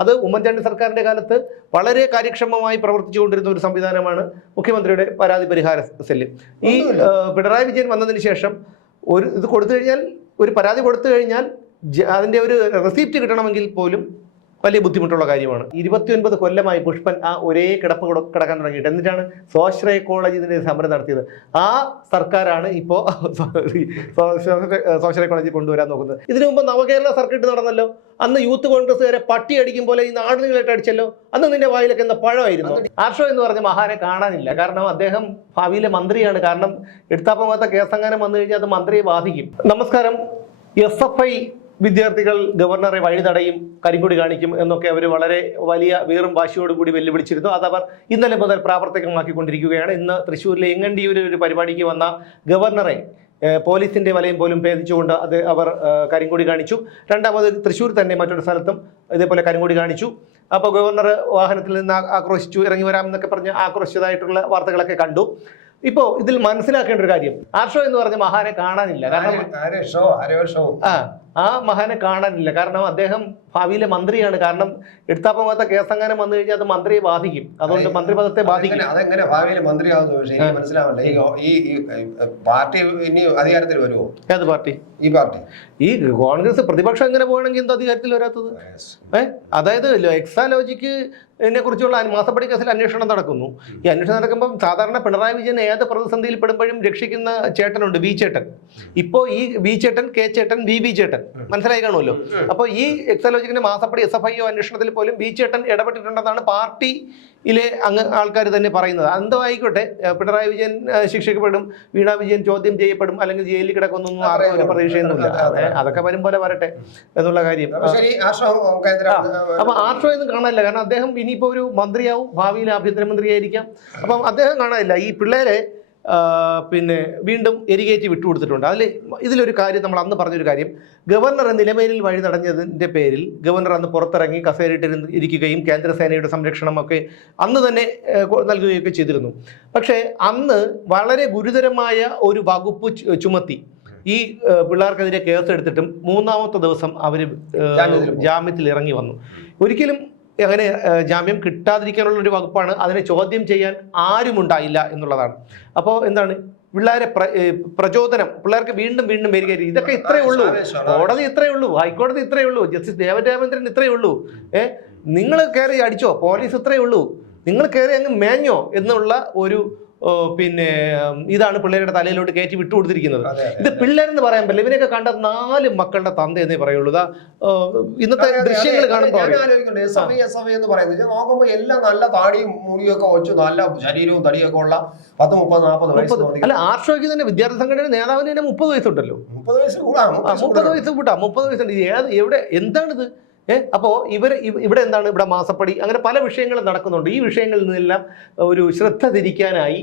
അത് ഉമ്മൻചാണ്ടി സർക്കാരിന്റെ കാലത്ത് വളരെ കാര്യക്ഷമമായി പ്രവർത്തിച്ചുകൊണ്ടിരുന്ന ഒരു സംവിധാനമാണ് മുഖ്യമന്ത്രിയുടെ പരാതി പരിഹാര സെല്ല്. ഈ പിണറായി വിജയൻ വന്നതിന് ശേഷം ഒരു ഇത് കൊടുത്തു കഴിഞ്ഞാൽ ഒരു പരാതി കൊടുത്തു കഴിഞ്ഞാൽ അതിന്റെ ഒരു റെസിപ്റ്റ് കിട്ടണമെങ്കിൽ പോലും വലിയ ബുദ്ധിമുട്ടുള്ള കാര്യമാണ്. ഇരുപത്തിയൊൻപത് കൊല്ലമായി പുഷ്പൻ ആ ഒരേ കിടപ്പ് കിട- കിടക്കാൻ തുടങ്ങിയിട്ട്. എന്നിട്ടാണ് സ്വാശ്രയ കോളേജ് ഇതിന്റെ സമരം നടത്തിയത്. ആ സർക്കാരാണ് ഇപ്പോൾ സ്വാശ്രയ കോളേജിൽ കൊണ്ടുവരാൻ നോക്കുന്നത്. ഇതിനു മുമ്പ് നവകേരള സർക്കിട്ട് നടന്നല്ലോ. അന്ന് യൂത്ത് കോൺഗ്രസ്സുകാരെ പട്ടി അടിക്കും പോലെ ഈ നാട് നീളായിട്ട് അടിച്ചല്ലോ. അന്ന് നിന്റെ വായിലൊക്കെ എന്താ പഴമായിരുന്നു. ആർഷോ എന്ന് പറഞ്ഞ മഹാനെ കാണാനില്ല. കാരണം അദ്ദേഹം ഭാവിയിലെ മന്ത്രിയാണ്. കാരണം എടുത്താപ്പമാത്ത കേസങ്ങാനം വന്നു കഴിഞ്ഞാൽ അത് മന്ത്രിയെ ബാധിക്കും. നമസ്കാരം. എസ് എഫ് ഐ വിദ്യാർത്ഥികൾ ഗവർണറെ വഴി തടയും കരിങ്കൊടി കാണിക്കും എന്നൊക്കെ അവർ വളരെ വലിയ വീറും വാശിയോടുകൂടി വെല്ലുവിളിച്ചിരുന്നു. അതവർ ഇന്നലെ മുതൽ പ്രാവർത്തികമാക്കിക്കൊണ്ടിരിക്കുകയാണ്. ഇന്ന് തൃശ്ശൂരിലെ എങ്ങണ്ടിയൂരിൽ ഒരു പരിപാടിക്ക് വന്ന ഗവർണറെ പോലീസിന്റെ വലയം പോലും ഭേദിച്ചുകൊണ്ട് അത് അവർ കരിങ്കൊടി കാണിച്ചു. രണ്ടാമത് തൃശ്ശൂർ തന്നെ മറ്റൊരു സ്ഥലത്തും ഇതേപോലെ കരിങ്കൊടി കാണിച്ചു. അപ്പോൾ ഗവർണർ വാഹനത്തിൽ നിന്ന് ആക്രോശിച്ചു ഇറങ്ങി വരാമെന്നൊക്കെ പറഞ്ഞ് ആക്രോശിച്ചതായിട്ടുള്ള വാർത്തകളൊക്കെ കണ്ടു. ഇപ്പോ ഇതിൽ മനസ്സിലാക്കേണ്ട ഒരു കാര്യം ആർഷോ എന്ന് പറഞ്ഞ മഹാനെ കാണാനില്ല. കാരണം ആ മഹാനെ കാണാനില്ല. കാരണം അദ്ദേഹം ഭാവിയിലെ മന്ത്രിയാണ്. കാരണം എടുത്താപ്പമാത്ത കേസങ്ങാനം വന്നു കഴിഞ്ഞാൽ അത് മന്ത്രിയെ ബാധിക്കും. അതുകൊണ്ട് അതെ. മന്ത്രിപദത്തെ ബാധിക്കും. അതെങ്ങനെ- ഭാവിയിലെ മന്ത്രിയാവുന്നു പക്ഷേ എനിക്ക് മനസ്സിലാവില്ല ഈ പാർട്ടി ഇനി അധികാരത്തിൽ വരുമോ ഏത് പാർട്ടി? ഈ പാർട്ടി. ഈ കോൺഗ്രസ് പ്രതിപക്ഷം എങ്ങനെ പോകണമെങ്കിൽ എന്താ അധികാരത്തിൽ വരാത്തത്? ഏ? അതായത് എക്സാലോജിക്ക് ഇതിനെ കുറിച്ചുള്ള മാസപ്പടി കേസിൽ അന്വേഷണം നടക്കുന്നു. ഈ അന്വേഷണം നടക്കുമ്പോൾ സാധാരണ പിണറായി വിജയൻ ഏത് പ്രതിസന്ധിയിൽ പെടുമ്പോഴും രക്ഷിക്കുന്ന ചേട്ടനുണ്ട് ബി ചേട്ടൻ. ഇപ്പോൾ ഈ ബി ചേട്ടൻ കെ ചേട്ടൻ ബി ബി ചേട്ടൻ. മനസ്സിലായി? കാണുമല്ലോ? അപ്പോൾ ഈ എക്സാലോജിക്കിന്റെ മാസപ്പടി എസ് എഫ് ഐ ഒ അന്വേഷണത്തിൽ പോലും ബി ചേട്ടൻ ഇടപെട്ടിട്ടുണ്ടെന്നാണ് പാർട്ടിയിലെ അങ്ങ് ആൾക്കാർ തന്നെ പറയുന്നത്. എന്തോ ആയിക്കോട്ടെ. പിണറായി വിജയൻ ശിക്ഷിക്കപ്പെടും. വീണ വിജയൻ ചോദ്യം ചെയ്യപ്പെടും. അല്ലെങ്കിൽ ജയിലിൽ കിടക്കുന്നൊന്നും ആർക്കും ഒരു പ്രതീക്ഷയൊന്നുമില്ല. അതൊക്കെ വരും പോലെ വരട്ടെ എന്നുള്ള കാര്യം. അപ്പൊ ആർഷോ ഒന്നും കാണാനില്ല. കാരണം അദ്ദേഹം ഇനിയിപ്പോ ഒരു മന്ത്രിയാവും. ഭാവിയിൽ ആഭ്യന്തരമന്ത്രിയായിരിക്കാം. അപ്പം അദ്ദേഹം കാണാനില്ല. ഈ പിള്ളേരെ പിന്നെ വീണ്ടും എരികേറ്റി വിട്ടുകൊടുത്തിട്ടുണ്ട്. അതിൽ ഇതിലൊരു കാര്യം നമ്മൾ അന്ന് പറഞ്ഞൊരു കാര്യം. ഗവർണർ നിലമേലിൽ വഴി നടഞ്ഞതിന്റെ പേരിൽ ഗവർണർ അന്ന് പുറത്തിറങ്ങി കസേരയിട്ടിരുന്ന് ഇരിക്കുകയും കേന്ദ്രസേനയുടെ സംരക്ഷണമൊക്കെ അന്ന് തന്നെ നൽകുകയൊക്കെ ചെയ്തിരുന്നു. പക്ഷേ അന്ന് വളരെ ഗുരുതരമായ ഒരു വകുപ്പ് ചുമത്തി. ഈ പിള്ളേർക്കെതിരെ കേസെടുത്തിട്ടും മൂന്നാമത്തെ ദിവസം അവർ ജാമ്യത്തിൽ ഇറങ്ങി വന്നു. ഒരിക്കലും അങ്ങനെ ജാമ്യം കിട്ടാതിരിക്കാനുള്ള ഒരു വകുപ്പാണ് അതിനെ ചോദ്യം ചെയ്യാൻ ആരുമുണ്ടായില്ല എന്നുള്ളതാണ്. അപ്പോൾ എന്താണ്? പിള്ളേരെ പ്രചോദനം പിള്ളേർക്ക് വീണ്ടും വീണ്ടും വരിക ഇതൊക്കെ ഇത്രയേ ഉള്ളൂ. കോടതി ഇത്രയേ ഉള്ളൂ. ഹൈക്കോടതി ഇത്രയേ ഉള്ളൂ. ജസ്റ്റിസ് ദേവരാമേന്ദ്രൻ ഇത്രയേ ഉള്ളൂ. ഏ നിങ്ങൾ കയറി അടിച്ചോ? പോലീസ് ഇത്രയേ ഉള്ളൂ. നിങ്ങൾ കയറി അങ്ങ് മേഞ്ഞോ? എന്നുള്ള ഒരു പിന്നെ ഇതാണ് പിള്ളേരുടെ തലയിലോട്ട് കയറ്റി വിട്ടു കൊടുത്തിരിക്കുന്നത്. ഇത് പിള്ളേരെന്ന് പറയാൻ പറ്റില്ല. ഇവനെയൊക്കെ കണ്ട നാല് മക്കളുടെ തന്ത എന്നേ പറയുള്ളൂ. ഇതാ ഇന്നത്തെ ദൃശ്യങ്ങൾ കാണുമ്പോൾ എന്ന് പറയുന്നത് നോക്കുമ്പോൾ എല്ലാം നല്ല താടിയും മുടിയൊക്കെ വെച്ച് നല്ല ശരീരവും തടിയൊക്കെ ഉള്ള പത്ത് മുപ്പത് നാൽപ്പത് വയസ്സ് അല്ല ആർഷോയ്ക്ക് തന്നെ വിദ്യാർത്ഥി സംഘടന നേതാവിന് തന്നെ മുപ്പത് വയസ്സുണ്ടല്ലോ. മുപ്പത് വയസ്സ് കൂടാ മുപ്പത്. വയസ്സ് കൂട്ടാ മുപ്പത് വയസ്സുണ്ട്. ഇത് ഏത് എവിടെ എന്താണിത്? ഏഹ് അപ്പോൾ ഇവർ ഇവിടെ എന്താണ്? ഇവിടെ മാസപ്പടി അങ്ങനെ പല വിഷയങ്ങളും നടക്കുന്നുണ്ട്. ഈ വിഷയങ്ങളിൽ നിന്നെല്ലാം ഒരു ശ്രദ്ധ തിരിക്കാനായി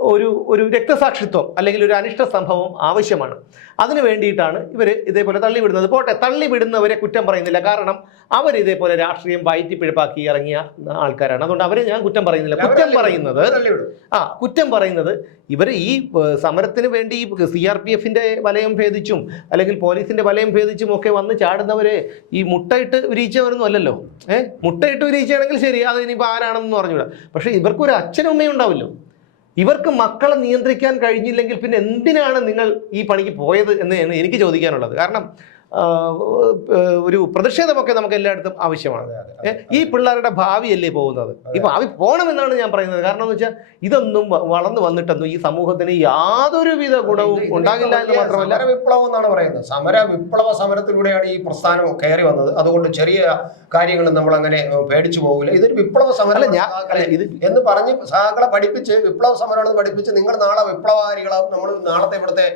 ഒരു ഒരു രക്തസാക്ഷിത്വം അല്ലെങ്കിൽ ഒരു അനിഷ്ട സംഭവം ആവശ്യമാണ്. അതിനു വേണ്ടിയിട്ടാണ് ഇവർ ഇതേപോലെ തള്ളിവിടുന്നത്. പോട്ടെ തള്ളിവിടുന്നവരെ കുറ്റം പറയുന്നില്ല. കാരണം അവർ ഇതേപോലെ രാഷ്ട്രീയം വയറ്റിപ്പിഴപ്പാക്കി ഇറങ്ങിയ ആൾക്കാരാണ്. അതുകൊണ്ട് അവരെ ഞാൻ കുറ്റം പറയുന്നില്ല. കുറ്റം പറയുന്നത്. ആ കുറ്റം പറയുന്നത് ഇവർ ഈ സമരത്തിന് വേണ്ടി സി ആർ പി എഫിന്റെ വലയം ഭേദിച്ചും അല്ലെങ്കിൽ പോലീസിന്റെ വലയം ഭേദിച്ചും ഒക്കെ വന്ന് ചാടുന്നവരെ ഈ മുട്ടയിട്ട് വിരിയിച്ചവരൊന്നും അല്ലല്ലോ. ഏഹ് മുട്ടയിട്ട് വിരിയിച്ചാണെങ്കിൽ ശരി അത് ഇനിയിപ്പോൾ ആരാണെന്ന് പറഞ്ഞുകൂടാ പക്ഷേ ഇവർക്കൊരു അച്ഛനും അമ്മയും ഉണ്ടാവില്ലോ. ഇവർക്ക് മക്കളെ നിയന്ത്രിക്കാൻ കഴിഞ്ഞില്ലെങ്കിൽ പിന്നെ എന്തിനാണ് നിങ്ങൾ ഈ പണിക്ക് പോയത് എന്ന് എനിക്ക് ചോദിക്കാനുള്ളത്. കാരണം ഒരു പ്രതിഷേധമൊക്കെ നമുക്ക് എല്ലായിടത്തും ആവശ്യമാണ്. ഈ പിള്ളേരുടെ ഭാവിയല്ലേ പോകുന്നത്? ഈ ഭാവി പോകണമെന്നാണ് ഞാൻ പറയുന്നത്. കാരണം എന്ന് വെച്ചാൽ ഇതൊന്നും വളർന്നു വന്നിട്ടൊന്നും ഈ സമൂഹത്തിന് യാതൊരുവിധ ഗുണവും ഉണ്ടാകില്ല എന്ന് മാത്രമല്ല സമര വിപ്ലവം എന്നാണ് പറയുന്നത്. സമര വിപ്ലവ സമരത്തിലൂടെയാണ് ഈ പ്രസ്ഥാനം കയറി വന്നത്. അതുകൊണ്ട് ചെറിയ കാര്യങ്ങൾ നമ്മൾ അങ്ങനെ പേടിച്ചു പോകില്ല. ഇതൊരു വിപ്ലവ സമരം ഞാൻ ഇത് എന്ന് പറഞ്ഞ് സഹാക്കളെ പഠിപ്പിച്ച് വിപ്ലവ സമരമാണെന്ന് പഠിപ്പിച്ച് നിങ്ങൾ നാളെ വിപ്ലവകാരികളാവും. നമ്മൾ നാളത്തെ ഇവിടുത്തെ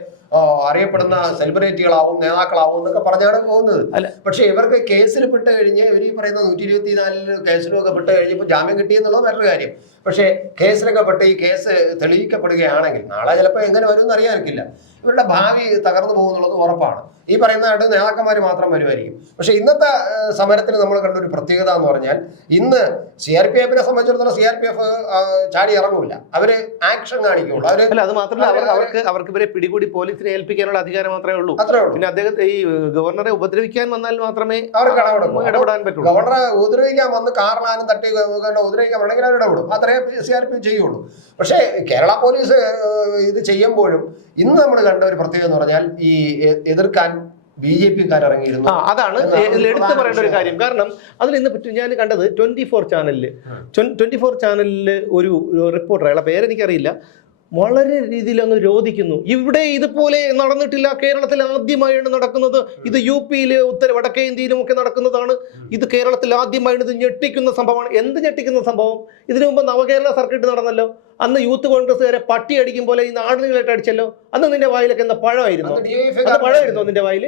അറിയപ്പെടുന്ന സെലിബ്രിറ്റികളാവും നേതാക്കളാവും എന്നൊക്കെ പറഞ്ഞാണ് പോകുന്നത്. പക്ഷെ ഇവർക്ക് കേസിൽ പെട്ട് കഴിഞ്ഞ് ഇവർ ഈ പറയുന്ന നൂറ്റി ഇരുപത്തി നാലിൽ കേസിലും ഒക്കെ പെട്ട് കഴിഞ്ഞപ്പോൾ ജാമ്യം കിട്ടിയെന്നുള്ളത് വേറൊരു കാര്യം. പക്ഷേ കേസിലൊക്കെ പെട്ട് ഈ കേസ് തെളിയിക്കപ്പെടുകയാണെങ്കിൽ നാളെ ചിലപ്പോൾ എങ്ങനെ വരും എന്നറിയാനിരിക്കില്ല ഇവരുടെ ഭാവി തകർന്നു പോകുന്നുള്ളത് ഉറപ്പാണ്. ഈ പറയുന്നതായിട്ട് നേതാക്കന്മാർ മാത്രം വരുമായിരിക്കും. പക്ഷെ ഇന്നത്തെ സമരത്തിൽ സമരത്തിന് നമ്മൾ കണ്ട ഒരു പ്രത്യേകത എന്ന് പറഞ്ഞാൽ ഇന്ന് സി ആർ പി എഫിനെ സംബന്ധിച്ചിടത്തോളം സി ആർ പി എഫ് ചാടി ഇറങ്ങൂല. അവർ ആക്ഷൻ കാണിക്കുള്ളൂ. അവർ അല്ല അത് മാത്രമല്ല അവർ അവർക്ക് അവർക്ക് ഇവരെ പിടികൂടി പോലീസിനെ ഏൽപ്പിക്കാനുള്ള അധികാരം മാത്രമേ ഉള്ളൂ. അത്രേ ഉള്ളൂ. പിന്നെ അദ്ദേഹത്തെ ഈ ഗവർണറെ ഉപദ്രവിക്കാൻ വന്നാൽ മാത്രമേ അവർക്ക് ഇടപെടും ഇടപെടാൻ പറ്റുള്ളൂ. ഗവർണറെ ഉപദ്രവിക്കാൻ വന്ന് കാറിലാനും തട്ടി ഉപദ്രവിക്കാൻ വേണമെങ്കിൽ അവർ ഇടപെടും അത്രേ സി ആർ പി ചെയ്യുള്ളൂ. പക്ഷേ കേരള പോലീസ് ഇത് ചെയ്യുമ്പോഴും ഇന്ന് നമ്മൾ കണ്ട ഒരു പ്രത്യേകത എന്ന് പറഞ്ഞാൽ ഈ എതിർക്കാൻ ബി ജെ പിക്കാർ ഇറങ്ങിയിരുന്നു അതാണ് എടുത്തു പറയേണ്ട ഒരു കാര്യം. കാരണം അതിൽ ഇന്ന് പറ്റും ഞാൻ കണ്ടത് ട്വന്റി ഫോർ ചാനലിൽ ട്വന്റി ഫോർ ചാനലിൽ ഒരു റിപ്പോർട്ടർ അയാളെ പേരെനിക്കറിയില്ല. വളരെ രീതിയിൽ അങ്ങ് രോധിക്കുന്നു. ഇവിടെ ഇതുപോലെ നടന്നിട്ടില്ല. കേരളത്തിൽ ആദ്യമായാണ് നടക്കുന്നത്. ഇത് യു പിയിൽ ഉത്തര വടക്കേ ഇന്ത്യയിലും ഒക്കെ നടക്കുന്നതാണ്. ഇത് കേരളത്തിൽ ആദ്യമായാണ് ഇത് ഞെട്ടിക്കുന്ന സംഭവമാണ്. എന്ത് ഞെട്ടിക്കുന്ന സംഭവം? ഇതിനു മുമ്പ് നവകേരള സർക്കിട്ട് നടന്നല്ലോ. അന്ന് യൂത്ത് കോൺഗ്രസ്സുകാരെ പട്ടി അടിക്കും പോലെ ഈ നാടുകളായിട്ട് അടിച്ചല്ലോ? അന്ന് നിന്റെ വായിലൊക്കെ എന്താ പഴമായിരുന്നു? അത് പഴമായിരുന്നോ നിന്റെ വായിൽ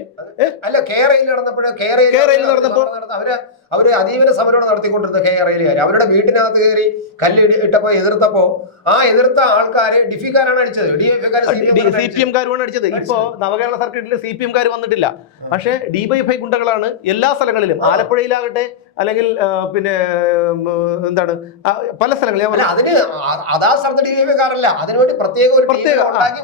അല്ല കേരളയിൽ നടന്നപ്പോഴോ കേരളയിൽ കേരളയിൽ നടന്നപ്പോ? അവർ അവർ അതീവന സമരം നടത്തിക്കൊണ്ടിരുന്ന കേരളയിലുകാർ അവരുടെ വീട്ടിനകത്ത് കയറി കല്ല് ഇടി- ഇട്ടപ്പോ എതിർത്തപ്പോ ആ എതിർത്ത ആൾക്കാരെ ഡിഫിക്കാരാണ് അടിച്ചത്. സി പി എംകാരുമാണ് അടിച്ചത്. ഇപ്പോ നവകേരള സർക്കിട്ടിൽ സി പി എംകാർ വന്നിട്ടില്ല. പക്ഷേ ഫൈ ഗുണ്ടകളാണ് എല്ലാ സ്ഥലങ്ങളിലും. ആലപ്പുഴയിലാകട്ടെ അല്ലെങ്കിൽ പിന്നെ എന്താണ് പല സ്ഥലങ്ങളിൽ. അതിന് അതാ സ്ഥലത്ത് ഡിവൈഫൈക്കാരല്ല അതിനുവേണ്ടി പ്രത്യേക ഒരു പ്രത്യേക,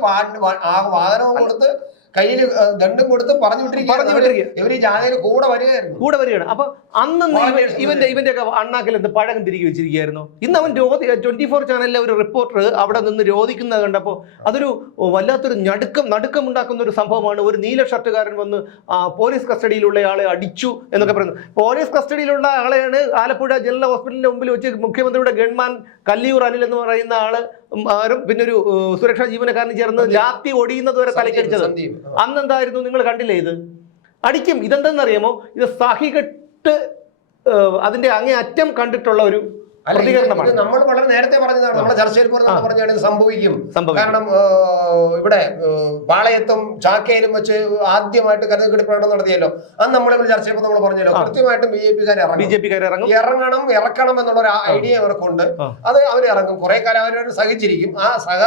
വാ- വാ- വാഹനവും കൊടുത്ത് കയ്യിൽ ദണ്ടും കൊടുത്ത് പറഞ്ഞു ഈ ജാഥയിൽ കൂടെ വരികയായിരുന്നു. കൂടെ വരികയാണ്. അപ്പൊ അന്ന് ഇവന്റെ ഇവന്റെ ഒക്കെ അണ്ണാക്കിൽ എന്ത് പഴകം തിരികെ വെച്ചിരിക്കുകയായിരുന്നു. ഇന്ന് അവൻ രോധി ട്വന്റി ഫോർ ചാനലിലെ ഒരു റിപ്പോർട്ടർ അവിടെ നിന്ന് രോധിക്കുന്നത് കണ്ടപ്പോൾ അതൊരു വല്ലാത്തൊരു ഞടുക്കം നടുക്കം ഉണ്ടാക്കുന്ന ഒരു സംഭവമാണ്. ഒരു നീല ഷർട്ടുകാരൻ വന്ന് പോലീസ് കസ്റ്റഡിയിലുള്ള ആളെ അടിച്ചു എന്നൊക്കെ പറയുന്നു. പോലീസ് കസ്റ്റഡിയിലുള്ള ആളെയാണ് ആലപ്പുഴ ജനറൽ ഹോസ്പിറ്റലിന്റെ മുമ്പിൽ വെച്ച് മുഖ്യമന്ത്രിയുടെ ഗൺമാൻ കല്ലിയൂർ അനിൽ എന്ന് പറയുന്ന ആൾ പിന്നെ ഒരു സുരക്ഷാ ജീവനക്കാരൻ ചേർന്ന് ലാത്തി ഒടിയുന്നത് വരെ തലക്കടിച്ചത്. സന്ദീപ്. അന്ന് എന്തായിരുന്നു നിങ്ങൾ കണ്ടില്ലേ ഇത്? അടിക്കും. ഇതെന്തെന്നറിയാമോ? ഇത് സഹികെട്ട് അതിന്റെ അങ്ങേ അറ്റം കണ്ടിട്ടുള്ള ഒരു പ്രതികരണമാണ്. നമ്മൾ വളരെ നേരത്തെ പറഞ്ഞതാണ്. നമ്മുടെ ചർച്ചയിൽ പോലും പറഞ്ഞാണ് ഇത് സംഭവിക്കും. കാരണം ഇവിടെ പാളയത്തും ചാക്കയിലും വെച്ച് ആദ്യമായിട്ട് കരുതക്കെടി പ്രകടനം നടത്തിയല്ലോ. അന്ന് നമ്മൾ ചർച്ച ചെയ്യുമ്പോൾ നമ്മൾ പറഞ്ഞല്ലോ. കൃത്യമായിട്ടും ബി ജെ പിക്കാർ ബി ഇറങ്ങും ജെ പിക്കാർ ഇറങ്ങും? ഇറങ്ങണം ഇറക്കണം എന്നുള്ള ഒരു ഐഡിയ അവർക്കുണ്ട്. അത് അവർ ഇറങ്ങും. കുറെ കാലം അവർ സഹിച്ചിരിക്കും. ആ സഹ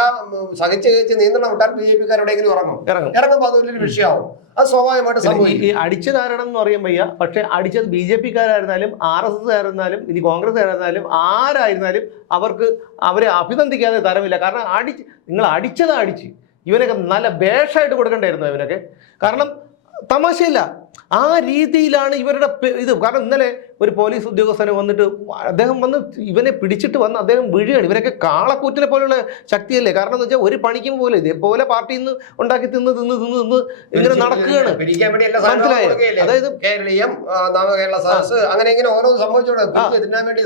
സഹിച്ച് സഹിച്ച് നിയന്ത്രണം വിട്ടാൽ ബി ജെ പിക്കാർ എവിടെയെങ്കിലും ഇറങ്ങും. ഇറങ്ങും. ഇറങ്ങുമ്പോൾ അത് വലിയൊരു വിഷയമാവും. അത് സ്വാഭാവികമായിട്ട് സംഭവിക്കും ഈ അടിച്ചു ആരാണെന്ന് എന്ന് അറിയാൻ വയ്യ. പക്ഷെ അടിച്ചത് ബി ജെ പിക്കാരായിരുന്നാലും ആർ എസ് എസ് ആയിരുന്നാലും ഇനി കോൺഗ്രസ് ആയിരുന്നാലും ആരായിരുന്നാലും അവർക്ക് അവരെ അഭിനന്ദിക്കാതെ തരമില്ല. കാരണം അടിച്ച് നിങ്ങൾ അടിച്ചത് അടിച്ച്. ഇവനൊക്കെ നല്ല ബേഷായിട്ട് കൊടുക്കേണ്ടായിരുന്നു ഇവനൊക്കെ. കാരണം തമാശയില്ല. ആ രീതിയിലാണ് ഇവരുടെ ഇത്. കാരണം ഇന്നലെ ഒരു പോലീസ് ഉദ്യോഗസ്ഥനെ വന്നിട്ട് അദ്ദേഹം വന്ന് ഇവനെ പിടിച്ചിട്ട് വന്ന് അദ്ദേഹം വീഴുകയാണ്. ഇവരൊക്കെ കാളക്കൂറ്റിനെ പോലെയുള്ള ശക്തിയല്ലേ? കാരണം എന്ന് വെച്ചാൽ ഒരു പണിക്കും പോലെ ഇതേപോലെ പാർട്ടിയിൽ നിന്ന് ഉണ്ടാക്കി തിന്ന് തിന്ന് തിന്ന് തിന്ന് ഇങ്ങനെ നടക്കുകയാണ്. മനസ്സിലായോ? അതായത് അങ്ങനെ ഇങ്ങനെ ഓരോ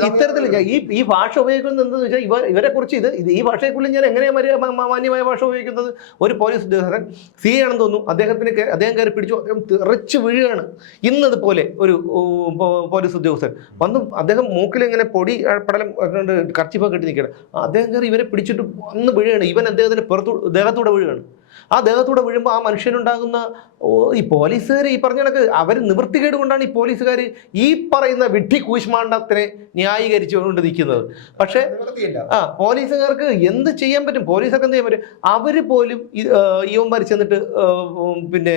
ഇത്തരത്തിൽ ഈ ഈ ഭാഷ ഉപയോഗിക്കുന്നത് എന്താണെന്ന് വെച്ചാൽ ഇവർ ഇവരെ കുറിച്ച് ഇത് ഈ ഭാഷയെക്കുറിച്ച് ഞാൻ എങ്ങനെയാണ് മാന്യമായ ഭാഷ ഉപയോഗിക്കുന്നത്? ഒരു പോലീസ് ഉദ്യോഗസ്ഥൻ സി ആണെന്ന് തോന്നുന്നു. അദ്ദേഹത്തിന് അദ്ദേഹം കയറി പിടിച്ചു. അദ്ദേഹം തെറിച്ച് വീഴുകയാണ് ഇന്നതുപോലെ ഒരു പോലീസ് ഉദ്യോഗസ്ഥൻ. വന്ന് അദ്ദേഹം മൂക്കിൽ ഇങ്ങനെ പൊടി പടലം കർച്ചിപ്പൊക്കെ ഇട്ട് നിൽക്കുകയാണ് അദ്ദേഹം കയറി ഇവനെ പിടിച്ചിട്ട് വന്ന് വീഴുകയാണ്. ഇവൻ അദ്ദേഹത്തിന്റെ പുറത്തു ദേഹത്തൂടെ വീഴുകയാണ്. ആ ദേഹത്തൂടെ വീഴുമ്പോൾ ആ മനുഷ്യനുണ്ടാകുന്ന ഈ പോലീസുകാർ ഈ പറഞ്ഞ കണക്ക് അവർ നിവൃത്തികേട് കൊണ്ടാണ് ഈ പോലീസുകാർ ഈ പറയുന്ന വിഡ്ഢി കൂശ്മാണ്ഡത്തിനെ ന്യായീകരിച്ചുകൊണ്ട് നിൽക്കുന്നത്. പക്ഷേ ആ പോലീസുകാർക്ക് എന്ത് ചെയ്യാൻ പറ്റും? പോലീസൊക്കെ എന്ത് ചെയ്യാൻ പറ്റും? അവർ പോലും യുവന്മാർ ചെന്നിട്ട് പിന്നെ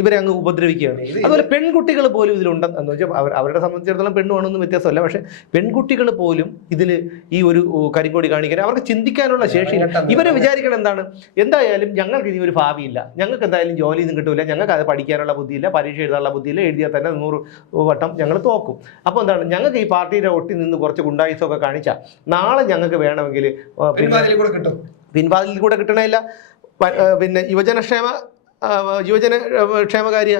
ഇവരെ അങ്ങ് ഉപദ്രവിക്കുകയാണ്. അതുപോലെ പെൺകുട്ടികൾ പോലും ഇതിലുണ്ടെന്ന് എന്ന് വെച്ചാൽ അവരുടെ സംബന്ധിച്ചിടത്തോളം പെണ്ണുമാണൊന്നും വ്യത്യാസമല്ല. പക്ഷേ പെൺകുട്ടികൾ പോലും ഇതിൽ ഈ ഒരു കരിങ്കോടി കാണിക്കാൻ അവർക്ക് ചിന്തിക്കാനുള്ള ശേഷി ഇവരെ വിചാരിക്കണം എന്താണ്? എന്തായാലും ഞങ്ങൾക്ക് ഇനി ഒരു ഭാവിയില്ല. ഞങ്ങൾക്ക് എന്തായാലും ജോലി ഒന്നും കിട്ടില്ല ഞങ്ങൾക്ക് അത് പഠിക്കാനുള്ള ബുദ്ധിയില്ല പരീക്ഷ എഴുതാനുള്ള ബുദ്ധിയില്ല എഴുതിയാൽ തന്നെ നൂറ് വട്ടം ഞങ്ങൾ തോക്കും. അപ്പോൾ എന്താണ് ഞങ്ങൾക്ക് ഈ പാർട്ടിയുടെ ഒട്ടി നിന്ന് കുറച്ച് ഗുണ്ടായുസമൊക്കെ കാണിച്ചാൽ നാളെ ഞങ്ങൾക്ക് വേണമെങ്കിൽ പിൻവാതിലിൽ കൂടെ കിട്ടണേ ഇല്ല കിട്ടണമില്ല പിന്നെ യുവജനക്ഷേമ യുവജന ക്ഷേമകാര്യ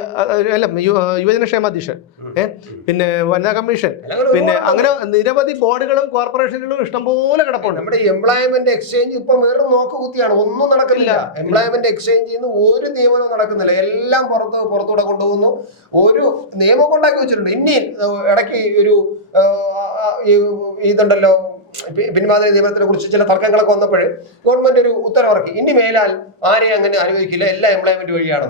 അല്ല യുവജന യുവജനക്ഷേമാധ്യക്ഷൻ ഏഹ് പിന്നെ വനിതാ കമ്മീഷൻ പിന്നെ അങ്ങനെ നിരവധി ബോർഡുകളും കോർപ്പറേഷനുകളും ഇഷ്ടംപോലെ കിടപ്പുണ്ട്. നമ്മുടെ എംപ്ലോയ്മെന്റ് എക്സ്ചേഞ്ച് ഇപ്പൊ വെറും നോക്കുകുത്തിയാണ് ഒന്നും നടക്കുന്നില്ല. എംപ്ലോയ്മെന്റ് എക്സ്ചേഞ്ചിൽ നിന്ന് ഒരു നിയമനവും നടക്കുന്നില്ല. എല്ലാം പുറത്ത് പുറത്തൂടെ കൊണ്ടുപോകുന്നു. ഒരു നിയമം കൊണ്ടാക്കി വെച്ചിട്ടുണ്ട്. ഇനി ഇടയ്ക്ക് ഒരു ഇതുണ്ടല്ലോ പിൻവാതിൽ നിയമനത്തിനെ കുറിച്ച് ചില തർക്കങ്ങളൊക്കെ വന്നപ്പോൾ ഗവൺമെന്റ് ഒരു ഉത്തരവിറക്കി ഇനി മേലാൽ ആരെയും അങ്ങനെ അനുവദിക്കില്ല. എല്ലാ എംപ്ലോയ്മെന്റ് വഴിയാണ്?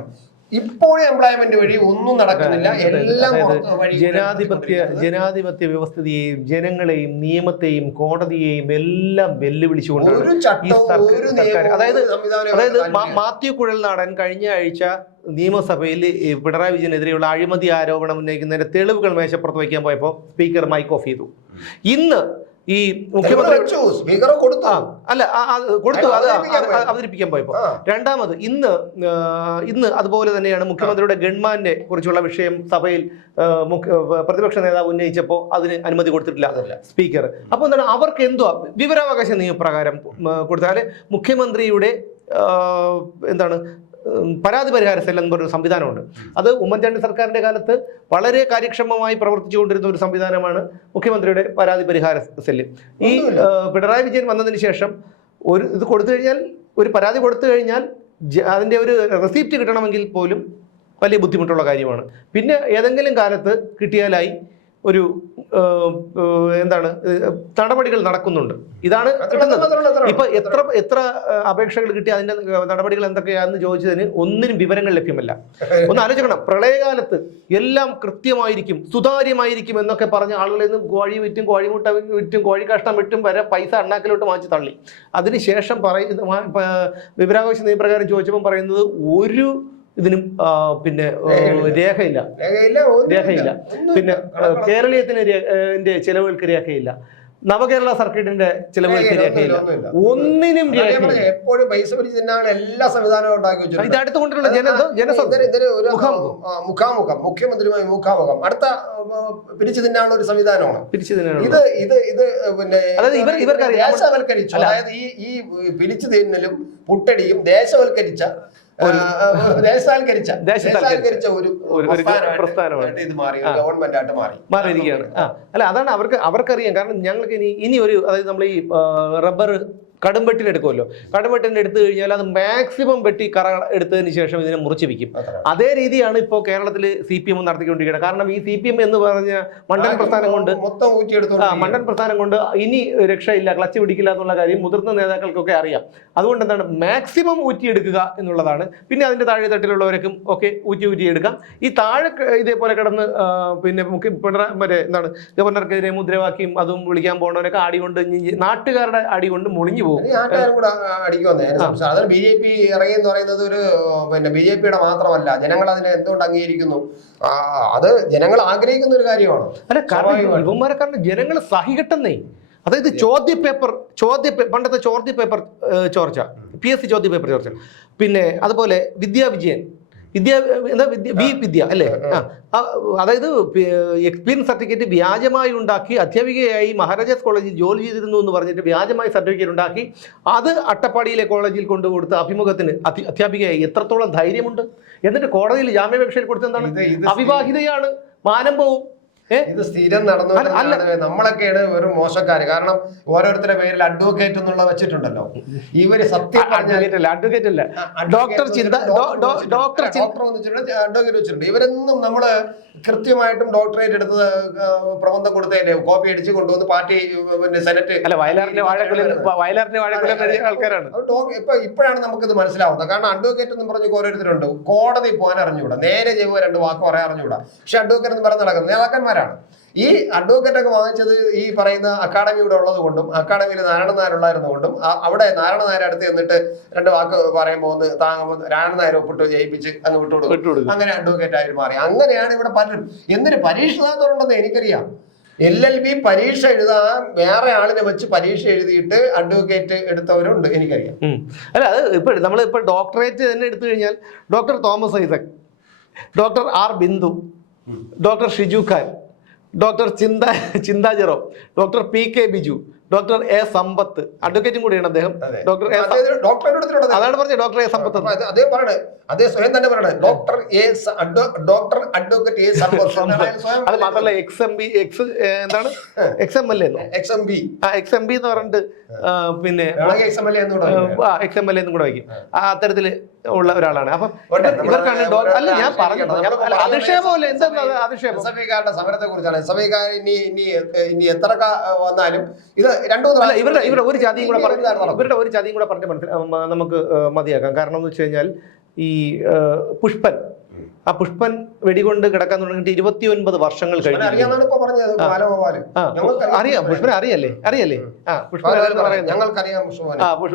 ഇപ്പോഴും എംപ്ലോയ്മെന്റ് വഴി ഒന്നും നടക്കുന്നില്ല. എല്ലാം ജനാധിപത്യ ജനാധിപത്യ വ്യവസ്ഥയെയും ജനങ്ങളെയും നിയമത്തെയും കോടതിയെയും എല്ലാം വെല്ലുവിളിച്ചുകൊണ്ടാണ് അതായത് അതായത് മാത്യു കുഴൽനാടൻ കഴിഞ്ഞ ആഴ്ച നിയമസഭയിൽ പിണറായി വിജയനെതിരെയുള്ള അഴിമതി ആരോപണം ഉന്നയിക്കുന്നതിന്റെ തെളിവുകൾ മേശപ്പുറത്ത് വയ്ക്കാൻ പോയപ്പോൾ സ്പീക്കർ മൈക്ക് ഓഫ് ചെയ്തു. ഇന്ന് ഈ മുഖ്യമന്ത്രി സ്പീക്കർ കൊടുത്തു. അല്ല കൊടുത്തു. അത് അവതരിപ്പിക്കാൻ പോയപ്പോ. രണ്ടാമത് ഇന്ന് ഇന്ന് അതുപോലെ തന്നെയാണ് മുഖ്യമന്ത്രിയുടെ ഗൺമാനെ കുറിച്ചുള്ള വിഷയം സഭയിൽ പ്രതിപക്ഷ നേതാവ് ഉന്നയിച്ചപ്പോൾ അതിന് അനുമതി കൊടുത്തിട്ടില്ല. സ്പീക്കർ. അപ്പോൾ എന്താണ് അവർക്ക് എന്തോ വിവരാവകാശ നിയമപ്രകാരം കൊടുത്താൽ മുഖ്യമന്ത്രിയുടെ എന്താണ് പരാതി പരിഹാര സെൽ എന്ന് സംവിധാനമുണ്ട്. അത് ഉമ്മൻചാണ്ടി സർക്കാരിന്റെ കാലത്ത് വളരെ കാര്യക്ഷമമായി പ്രവർത്തിച്ചുകൊണ്ടിരുന്ന ഒരു സംവിധാനമാണ് മുഖ്യമന്ത്രിയുടെ പരാതി പരിഹാര സെല്ല്. ഈ. പിണറായി വിജയൻ വന്നതിന് ശേഷം ഒരു ഇത് കൊടുത്തു കഴിഞ്ഞാൽ ഒരു പരാതി കൊടുത്തു കഴിഞ്ഞാൽ അതിന്റെ അതിന്റെ ഒരു റെസിപ്റ്റ് കിട്ടണമെങ്കിൽ പോലും വലിയ ബുദ്ധിമുട്ടുള്ള കാര്യമാണ്. പിന്നെ ഏതെങ്കിലും കാലത്ത് കിട്ടിയാലായി ഒരു എന്താണ് നടപടികൾ നടക്കുന്നുണ്ട്. ഇതാണ് കിട്ടുന്നത്. ഇപ്പൊ എത്ര എത്ര അപേക്ഷകൾ കിട്ടി അതിന്റെ നടപടികൾ എന്തൊക്കെയാണെന്ന് ചോദിച്ചതിന് ഒന്നിനും വിവരങ്ങൾ ലഭ്യമല്ല. ഒന്ന് ആലോചിക്കണം. പ്രളയകാലത്ത് എല്ലാം കൃത്യമായിരിക്കും സുതാര്യമായിരിക്കും എന്നൊക്കെ പറഞ്ഞ ആളുകളിൽ നിന്ന് കോഴി വിറ്റും കോഴിമുട്ട വിറ്റും കോഴി കഷ്ണം വിറ്റും വരെ പൈസ അണ്ണാക്കിലോട്ട് വാങ്ങിച്ച് തള്ളി. അതിനുശേഷം പറയുന്ന വിവരാവകാശ നിയമപ്രകാരം ചോദിച്ചപ്പോൾ പറയുന്നത് ഒരു ഇതിനും പിന്നെ രേഖയില്ല. രേഖയില്ല. പിന്നെ കേരളീയത്തിന് ചെലവുകൾക്ക് രേഖയില്ല. നവകേരള സർക്കിട്ടിന്റെ ചെലവുകൾക്ക് രേഖയില്ല. ഒന്നിനും രേഖയില്ല. എപ്പോഴും പൈസ പിടിച്ച് തിന്നാണ് എല്ലാ സംവിധാനവും ഉണ്ടാക്കി ഇത് അടുത്തുകൊണ്ടുള്ള ഇതൊരു ഒരു മുഖാമുഖം. മുഖ്യമന്ത്രിയുമായി മുഖാമുഖം. അടുത്ത പിരിച്ചു തിന്നാനുള്ള ഒരു സംവിധാനമാണ്. പിരിച്ചു തിന്നാണ് ഇത് ഇത് ഇത് പിന്നെ. ദേശവൽക്കരിച്ചു. അതായത് ഈ ഈ പിടിച്ചു തിന്നലും പുട്ടടിയും ദേശവൽക്കരിച്ച ദേശസാൽക്കരിച്ച ദേശസാൽക്കരിച്ച ദേശസാൽക്കരിച്ച ഒരു പ്രസ്ഥാനമാണ്. ഇത് മാറി ഒരു ഗവൺമെന്റ് ആയിട്ട് മാറി. മാറിയിരിക്കുകയാണ്. അല്ല അതാണ് അവർക്ക് അവർക്കറിയാം. കാരണം ഞങ്ങൾക്ക് ഇനി ഇനി ഒരു അതായത് നമ്മൾ ഈ റബ്ബർ കടുംവെട്ടിന് എടുക്കുമല്ലോ. കടുംപെട്ടിന്റെ എടുത്തു കഴിഞ്ഞാൽ അത് മാക്സിമം വെട്ടി കറ എടുത്തതിന് ശേഷം ഇതിനെ മുറിച്ച് വിൽക്കും. അതേ രീതിയാണ് ഇപ്പോൾ കേരളത്തിൽ സി പി എം നടത്തിക്കൊണ്ടിരിക്കുന്നത്. കാരണം ഈ സി പി എം എന്ന് പറഞ്ഞ മണ്ഡൽ പ്രസ്ഥാനം കൊണ്ട് മൊത്തം മണ്ടൻ പ്രസ്ഥാനം കൊണ്ട് ഇനി രക്ഷയില്ല ക്ലച്ച് പിടിക്കില്ല എന്നുള്ള കാര്യം മുതിർന്ന നേതാക്കൾക്കൊക്കെ അറിയാം. അതുകൊണ്ട് എന്താണ് മാക്സിമം ഊറ്റിയെടുക്കുക എന്നുള്ളതാണ്. പിന്നെ അതിന്റെ താഴെ തട്ടിലുള്ളവർക്കും ഒക്കെ ഊറ്റി ഊറ്റിയെടുക്കാം ഈ താഴെ ഇതേപോലെ കിടന്ന് പിന്നെ മുഖ്യ പിണറായി മറ്റേ എന്താണ് ഗവർണർക്കെതിരെ മുദ്രാവാക്യം അതും വിളിക്കാൻ പോകുന്നവരൊക്കെ അടി കൊണ്ട് നാട്ടുകാരുടെ അടി കൊണ്ട് മുളിഞ്ഞു പോകും. നാട്ടുകാരും കൂടെ അടിക്കുവന്നേ സംശയം. അത് ബി ജെ പി ഇറങ്ങി എന്ന് പറയുന്നത് ഒരു പിന്നെ ബി ജെ പിയുടെ മാത്രമല്ല ജനങ്ങൾ അതിനെ എന്തുകൊണ്ട് അംഗീകരിക്കുന്നു? അത് ജനങ്ങൾ ആഗ്രഹിക്കുന്ന ഒരു കാര്യമാണ്. അല്ല കാരണം. ഇവന്മാരെ കാരണം ജനങ്ങൾ സഹികെട്ടെന്നേ. അതായത് ചോദ്യ പേപ്പർ ചോദ്യ പണ്ടത്തെ ചോദ്യ പേപ്പർ ചോർച്ച. പി എസ് സി ചോദ്യ പേപ്പർ ചോർച്ച. പിന്നെ അതുപോലെ വിദ്യാ വിജയൻ വിദ്യ എന്താ വിദ്യ ബി വിദ്യ അല്ലേ? അതായത് എക്സ്പീരിയൻസ് സർട്ടിഫിക്കറ്റ് വ്യാജമായി ഉണ്ടാക്കി അധ്യാപികയായി മഹാരാജാസ് കോളേജിൽ ജോലി ചെയ്തിരുന്നു എന്ന് പറഞ്ഞിട്ട് വ്യാജമായി സർട്ടിഫിക്കറ്റ് ഉണ്ടാക്കി. അത് അട്ടപ്പാടിയിലെ കോളേജിൽ കൊണ്ടു കൊടുത്ത അഭിമുഖത്തിന് അധ്യാപികയായി എത്രത്തോളം ധൈര്യമുണ്ട്? എന്നിട്ട് കോടതിയിൽ ജാമ്യാപേക്ഷയിൽ കൊടുത്തെന്താണ് അവിവാഹിതയാണ്. മാനം പോവും. ഇത് സ്ഥിരം നടന്നു. നമ്മളൊക്കെയാണ് വെറും മോശക്കാര്. കാരണം ഓരോരുത്തരുടെ പേരിൽ അഡ്വക്കേറ്റ് എന്നുള്ള വെച്ചിട്ടുണ്ടല്ലോ. ഇവർ സത്യം അഡ്വക്കേറ്റ് അല്ല അഡ്വക്കേറ്റ് അല്ല. ഡോക്ടർ ചിന്ത ഡോക്ടർ അഡ്വക്കേറ്റ് വെച്ചിട്ടുണ്ട്. ഇവരെന്നും നമ്മൾ കൃത്യമായിട്ടും ഡോക്ടറേറ്റ് എടുത്തത് പ്രബന്ധം കൊടുത്തതിന്റെ കോപ്പി അടിച്ച് കൊണ്ടുവന്ന് പാർട്ടി പിന്നെ സെനറ്റ് അല്ല വയലാറിന്റെ വാഴക്കുല വയലാറിന്റെ വാഴക്കുല ആൾക്കാരാണ്. ഇപ്പൊ ഇപ്പോഴാണ് നമുക്കിത് മനസ്സിലാവുന്നത്. കാരണം അഡ്വക്കേറ്റ് എന്ന് പറഞ്ഞ ഓരോരുത്തരുണ്ട്. കോടതി പോകാൻ അറിഞ്ഞുകൂടാ. നേരെ ചെയ്യുമ്പോൾ രണ്ട് വാക്ക് പറയാൻ അറിഞ്ഞുകൂടാ. പക്ഷെ അഡ്വക്കേറ്റ് എന്ന് പറഞ്ഞ് നടക്കുന്നത്. നേതാക്കന്മാരാണ് ഈ അഡ്വക്കേറ്റ് ഒക്കെ വാങ്ങിച്ചത് ഈ പറയുന്ന അക്കാഡമി ഇവിടെ ഉള്ളത് കൊണ്ടും അക്കാഡമിയിൽ നാരായണ നായർ ഉള്ളായിരുന്നു കൊണ്ടും അവിടെ നാരായണ നായർ അടുത്ത് എന്നിട്ട് രണ്ട് വാക്ക് പറയാൻ ഒന്ന് താങ്ങുമ്പോൾ നാരായണ നായർ ഒപ്പിട്ട് ജയിപ്പിച്ച് അങ്ങ് വിട്ടുകൊടുക്കും അങ്ങനെ അഡ്വക്കേറ്റ് ആയിട്ട് മാറി. അങ്ങനെയാണ് ഇവിടെ പലരും. എന്തിന് പരീക്ഷ എഴുതാത്തവരുണ്ടെന്ന് എനിക്കറിയാം. എൽ എൽ ബി പരീക്ഷ എഴുതാൻ വേറെ ആളിനെ വെച്ച് പരീക്ഷ എഴുതിയിട്ട് അഡ്വക്കേറ്റ് എടുത്തവരുണ്ട് എനിക്കറിയാം. അല്ല അത് ഇപ്പൊ നമ്മൾ ഇപ്പൊ ഡോക്ടറേറ്റ് തന്നെ എടുത്തു കഴിഞ്ഞാൽ doctor Thomas Isaac doctor R Bindu doctor Shiju Khan doctor Chintha Chintha Jerome doctor P K Biju doctor A Sampath അഡ്വക്കേറ്റും കൂടിയാണ് അദ്ദേഹം. Doctor A. അതാണ് പറഞ്ഞത് ഡോക്ടർ എ സമ്പത്ത് അത് പറയണേ. അതേ സ്വയം തന്നെ പറയണേ. Doctor A doctor advocate A Sampath. അത് മാത്രമല്ല എക്സ് എം ബി എക്സ് എന്താണ് X M L A X M B ആ എക്സ് എം ബി എന്ന് പറഞ്ഞിട്ട് പിന്നെ എക്സ് എം എൽ എ എന്നും കൂടെ വയ്ക്കും. ആ. അത്തരത്തിൽ ഉള്ള ഒരാളാണ്. അപ്പം ഇവർക്കാണ് അല്ല ഞാൻ പറഞ്ഞത്. അല്ലേ എന്താ അധിക്ഷേപം എഫ് സമരത്തെ കുറിച്ചാണ് എസ് ഇനി ഇനി ഇനി എത്ര വന്നാലും ഇത് രണ്ടു മൂന്ന് അല്ല ഇവരുടെ ഇവരുടെ ഒരു ജാതിയും കൂടെ പറഞ്ഞു ഇവരുടെ ഒരു ജാതിയും കൂടെ പറഞ്ഞ് മനസ്സില- നമുക്ക് മതിയാക്കാം. കാരണം എന്ന് വെച്ച് കഴിഞ്ഞാൽ ഈ പുഷ്പൻ. ആ പുഷ്പൻ വെടികൊണ്ട് കിടക്കാൻ തുടങ്ങിയിട്ട് ഇരുപത്തി ഒൻപത് വർഷങ്ങൾ കഴിഞ്ഞു അറിയാം. പുഷ്പനെ അറിയല്ലേ? അറിയല്ലേ? ആ പുഷ്പൻ ഞങ്ങൾക്കറിയാം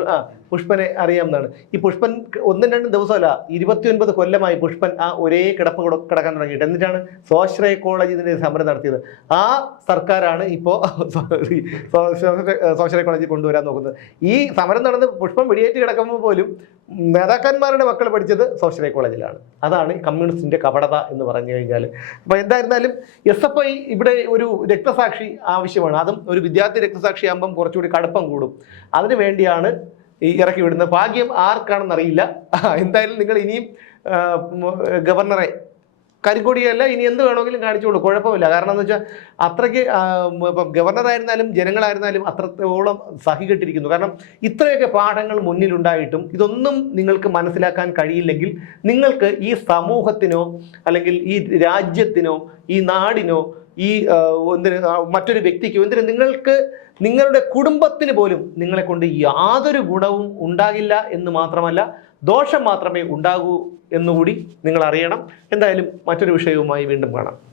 ആ. പുഷ്പനെ അറിയാവുന്നതാണ്. ഈ പുഷ്പൻ ഒന്നും രണ്ടും ദിവസമല്ല ഇരുപത്തിയൊൻപത് കൊല്ലമായി പുഷ്പൻ ആ ഒരേ കിടപ്പ് കിടക്കാൻ തുടങ്ങിയിട്ട്. എന്നിട്ടാണ് സ്വാശ്രയ കോളേജ് ഇതിന്റെ സമരം നടത്തിയത്. ആ സർക്കാരാണ് ഇപ്പോൾ സ്വാശ്രയ കോളേജിൽ കൊണ്ടുവരാൻ നോക്കുന്നത്. ഈ സമരം നടന്ന് പുഷ്പം വെടിയേറ്റ് കിടക്കുമ്പോൾ പോലും നേതാക്കന്മാരുടെ മക്കൾ പഠിച്ചത് സ്വാശ്രയ കോളേജിലാണ്. അതാണ് കമ്മ്യൂണിസ്റ്റിന്റെ കപടത എന്ന് പറഞ്ഞു കഴിഞ്ഞാൽ അപ്പോൾ എന്തായിരുന്നാലും എസ് എഫ് ഐ ഇവിടെ ഒരു രക്തസാക്ഷി ആവശ്യമാണ്. അതും ഒരു വിദ്യാർത്ഥി രക്തസാക്ഷിയാകുമ്പം കുറച്ചുകൂടി കടുപ്പം കൂടും. അതിനു വേണ്ടിയാണ് ഈ ഇറക്കി വിടുന്നത് ഭാഗ്യം ആർക്കാണെന്നറിയില്ല. എന്തായാലും നിങ്ങൾ ഇനിയും ഗവർണറെ കരിക്കൊടിയല്ല ഇനി എന്ത് വേണമെങ്കിലും കാണിച്ചു കാണിച്ചോളൂ. കുഴപ്പമില്ല. കാരണം എന്ന് വെച്ചാൽ അത്രയ്ക്ക് ഗവർണറായിരുന്നാലും ജനങ്ങളായിരുന്നാലും അത്രത്തോളം സഹികെട്ടിരിക്കുന്നു കാരണം ഇത്രയൊക്കെ പാഠങ്ങൾ മുന്നിലുണ്ടായിട്ടും ഇതൊന്നും നിങ്ങൾക്ക് മനസ്സിലാക്കാൻ കഴിയില്ലെങ്കിൽ നിങ്ങൾക്ക് ഈ സമൂഹത്തിനോ അല്ലെങ്കിൽ ഈ രാജ്യത്തിനോ ഈ നാടിനോ ഈ എന്തിന് മറ്റൊരു വ്യക്തിക്കോ എന്തിന് നിങ്ങൾക്ക് നിങ്ങളുടെ കുടുംബത്തിന് പോലും നിങ്ങളെ കൊണ്ട് യാതൊരു ഗുണവും ഉണ്ടാകില്ല എന്ന് മാത്രമല്ല ദോഷം മാത്രമേ ഉണ്ടാകൂ എന്നുകൂടി നിങ്ങൾ അറിയണം എന്തായാലും മറ്റൊരു വിഷയവുമായി വീണ്ടും കാണാം.